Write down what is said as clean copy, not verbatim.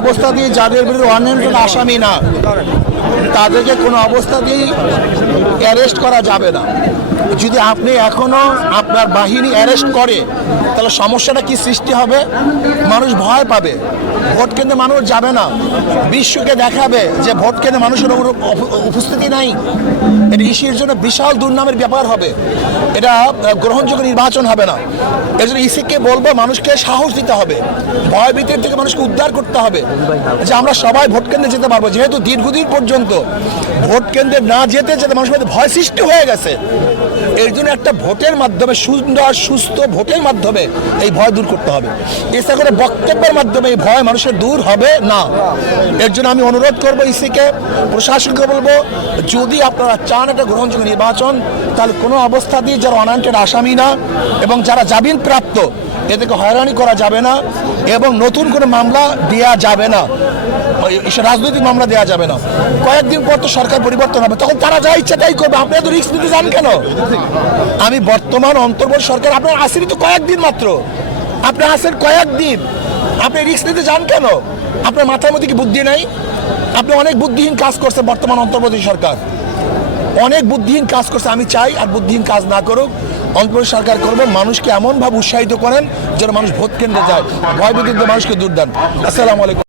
অবস্থাতেই যাদের বিরুদ্ধে ওয়ারেন্টেড আসামি না তাদেরকে কোনো অবস্থাতেই অ্যারেস্ট করা যাবে না। যদি আপনি এখনো আপনার বাহিনী অ্যারেস্ট করে তাহলে সমস্যাটা কি সৃষ্টি হবে? মানুষ ভয় পাবে, ভোট কেন্দ্রে মানুষ যাবে না, বিশ্বকে দেখাবে যে ভোট কেন্দ্রে মানুষের উপস্থিতি নাই। এটা ইসির জন্য বিশাল দুর্নামের ব্যাপার হবে, এটা গ্রহণযোগ্য নির্বাচন হবে না। এই জন্য ইসিকে বলবো মানুষকে সাহস দিতে হবে, ভয় ভীতির থেকে মানুষকে উদ্ধার করতে হবে যে আমরা সবাই ভোট কেন্দ্রে যেতে পারবো। যেহেতু দীর্ঘদিন পর্যন্ত ভোট কেন্দ্রে না যেতে যেতে মানুষের মধ্যে ভয় সৃষ্টি হয়ে গেছে, এর জন্য একটা ভোটের মাধ্যমে সুন্দর সুস্থ ভোটের মাধ্যমে এই ভয় দূর করতে হবে। এসে করে বক্তব্যের মাধ্যমে এই ভয় মানুষের দূর হবে না। এর জন্য আমি অনুরোধ করবো ইসিকে, প্রশাসনকে বলবো, যদি আপনারা চান একটা গ্রহণযোগ্য নির্বাচন তাহলে কোনো অবস্থাতেই যারা অনওয়ান্টেড আসামি না এবং যারা জামিন প্রাপ্ত এদেরকে হয়রানি করা যাবে না এবং নতুন কোনো মামলা দেওয়া যাবে না, রাজনৈতিক মামলা দেওয়া যাবে না। কয়েকদিন পর তো সরকার পরিবর্তন হবে, তখন তারা যা ইচ্ছা তাই করবে। আপনি এত রিস্ক নিতে যান কেন? আমি বর্তমান অন্তর্বর্তী সরকার, আপনার আসেনি তো কয়েকদিন মাত্র, আপনি আসেন কয়েকদিন, আপনি রিস্ক নিতে যান কেন? আপনার মাথার মধ্যে কি বুদ্ধি নাই? আপনি অনেক বুদ্ধিহীন কাজ করছে বর্তমান অন্তর্বর্তী সরকার, অনেক বুদ্ধিহীন কাজ করছে। আমি চাই আর বুদ্ধিহীন কাজ না করুক, অন্তর্বর্তী সরকার করবে, মানুষকে এমনভাবে উৎসাহিত করেন যেন মানুষ ভোট কেন্দ্রে যায়, ভয়ভীতিতে মানুষকে দূর দেন। আসসালামু আলাইকুম।